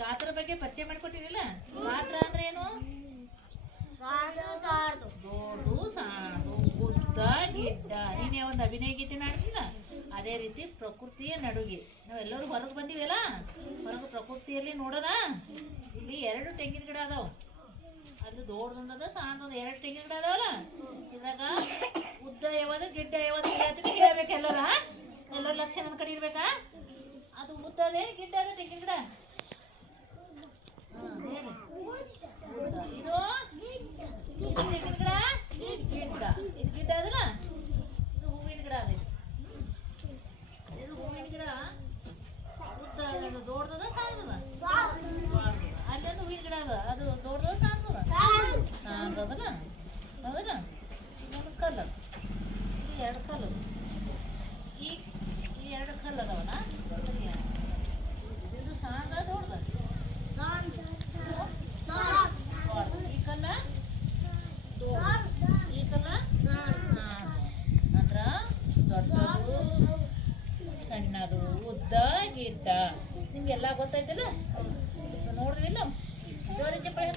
ಗಾತ್ರ ಬಗ್ಗೆ ಪರಿಚಯ ಮಾಡಿಕೊಟ್ಟಿರಲಿಲ್ಲ. ಗಾತ್ರ ಅಂದ್ರೆ ಏನು? ದೊಡ್ಡದು, ಸಣ್ಣದು, ಉದ್ದ, ಗಿಡ್ಡ. ನೀನೇ ಒಂದು ಅಭಿನಯ ಗೀತೆ ನಾಡ್ತಿಲ್ಲ, ಅದೇ ರೀತಿ ಪ್ರಕೃತಿಯ ನಡುಗೆ ನಾವೆಲ್ಲರೂ ಹೊರಗೆ ಬಂದಿವಲ್ಲ, ಹೊರಗೆ ಪ್ರಕೃತಿಯಲ್ಲಿ ನೋಡೋಣ. ಇಲ್ಲಿ 2 ತೆಂಗಿನ ಗಿಡ ಅದಾವ. ಅದು ದೊಡ್ಡದೊಂದದ, ಸಣ್ಣದೊಂದು 2 ತೆಂಗಿನ ಗಿಡ ಅದಾವಲ್ಲ. ಇದ್ರಾಗ ಉದ್ದ ಯಾವುದು ಗಿಡ್ಡ ಯಾವುದು ಹೇಳ್ಬೇಕು. ಎಲ್ಲರ ಲಕ್ಷ ನನ್ನ ಕಡೆ ಇರ್ಬೇಕಾ? ಅದು ಉದ್ದದೆ ಗಿಡ್ಡದ ತೆಂಗಿನ ಗಿಡ. ಇದು ತೆಂಗಿನ ಗಿಡ ಗಿಡ್ಡ. ಇದು ಗಿಡ್ಡ ಅದಲ್ಲ, ಇದು ಹೂವಿನ ಗಿಡ ಅದ. ಇದು ಹೂವಿನ ಗಿಡ ಉದ್ದ ದೊಡ್ಡದ ಸಣ್ಣದ. ಅಲ್ಲೊಂದು ಹೂವಿನ ಗಿಡ ಅದ, ಅದು ದೊಡ್ಡದ ಸಣ್ಣದ. ಸಣ್ಣದಲ್ಲ, ಹೌದಲ್ಲ? ಒಂದು ಕಲ್ಲರ್, ಇದು 2 ಕಲ್ಲರ್. ಈ 2 ಕಲ್ಲು ಅದಾವಲ್ಲ, ಇದು ಸಣ್ಣದ ದೊಡ್ಡದ. ಈ ಕಲ್ಲ ಈ ಕಲ್ಲ ಅಂದ್ರ ದೊಡ್ಡದು, ಸಣ್ಣದು, ಉದ್ದ, ಗಿಡ್ಡ. ನಿಮ್ಗೆಲ್ಲ ಗೊತ್ತಾಯ್ತಲ್ಲ? ನೋಡಿದ್ವಿಲ್ಲ? ಜೋರಿ ಚಪ್ಪಾಳೆ